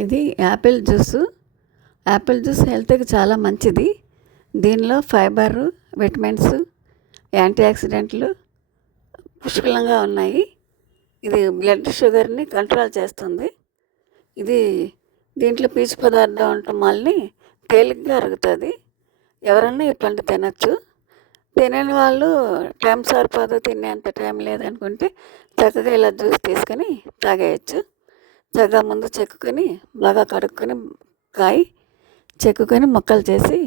ఇది Apple juice. Apple juice హెల్త్కి చాలా మంచిది. దీనిలో ఫైబర్, విటమిన్స్, యాంటీ ఆక్సిడెంట్లు పుష్కలంగా ఉన్నాయి. ఇది బ్లడ్ షుగర్ని కంట్రోల్ చేస్తుంది. ఇది దీంట్లో పీచు పదార్థం ఉండటం వల్ల తేలిగ్గా అరుగుతుంది. ఎవరన్నా ఈ పండు తినచ్చు. తినని వాళ్ళు టైం సరిపోదు, తినేంత టైం లేదనుకుంటే చక్కగా ఇలా జ్యూస్ తీసుకొని తాగేయచ్చు. చక్కగా ముందు చెక్కుకొని బాగా కడుక్కొని చెక్కుకొని ముక్కలు చేసి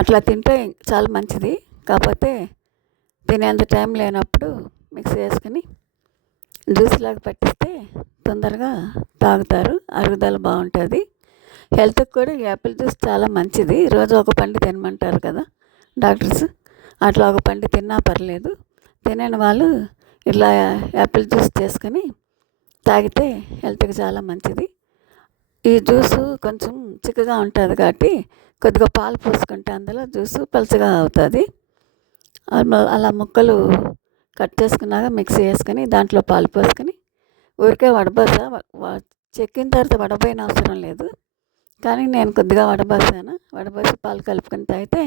అట్లా తింటే చాలా మంచిది. కాకపోతే తినేంత టైం లేనప్పుడు మిక్సీ వేసుకొని జ్యూస్ లాగా పట్టిస్తే తొందరగా తాగుతారు, అరుగుదల బాగుంటుంది. హెల్త్కి కూడా యాపిల్ జ్యూస్ చాలా మంచిది. రోజు ఒక పండు తినమంటారు కదా డాక్టర్స్, అట్లా ఒక పండు తిన్నా పర్లేదు. తినని వాళ్ళు ఇట్లా యాపిల్ జ్యూస్ చేసుకొని తాగితే హెల్త్కి చాలా మంచిది. ఈ జ్యూసు కొంచెం చిక్కగా ఉంటుంది కాబట్టి కొద్దిగా పాలు పోసుకుంటే అందులో జ్యూసు పలుచగా అవుతుంది. అలా ముక్కలు కట్ చేసుకున్నాక మిక్సీ వేసుకొని దాంట్లో పాలు పోసుకొని ఊరికే చెక్కిన తర్వాత వడబోయిన అవసరం లేదు. కానీ నేను కొద్దిగా వడబోసి పాలు కలుపుకొని తాగితే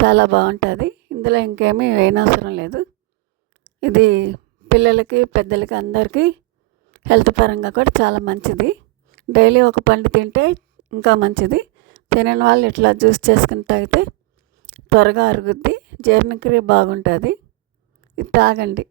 చాలా బాగుంటుంది. ఇందులో ఇంకేమీ వేయనవసరం లేదు. ఇది పిల్లలకి, పెద్దలకి అందరికీ హెల్త్ పరంగా కూడా చాలా మంచిది. డైలీ ఒక పండు తింటే ఇంకా మంచిది. తినని వాళ్ళు ఇట్లా జ్యూస్ చేసుకుని తాగితే త్వరగా అరుగుద్ది, జీర్ణక్రియ బాగుంటుంది. ఇది తాగండి.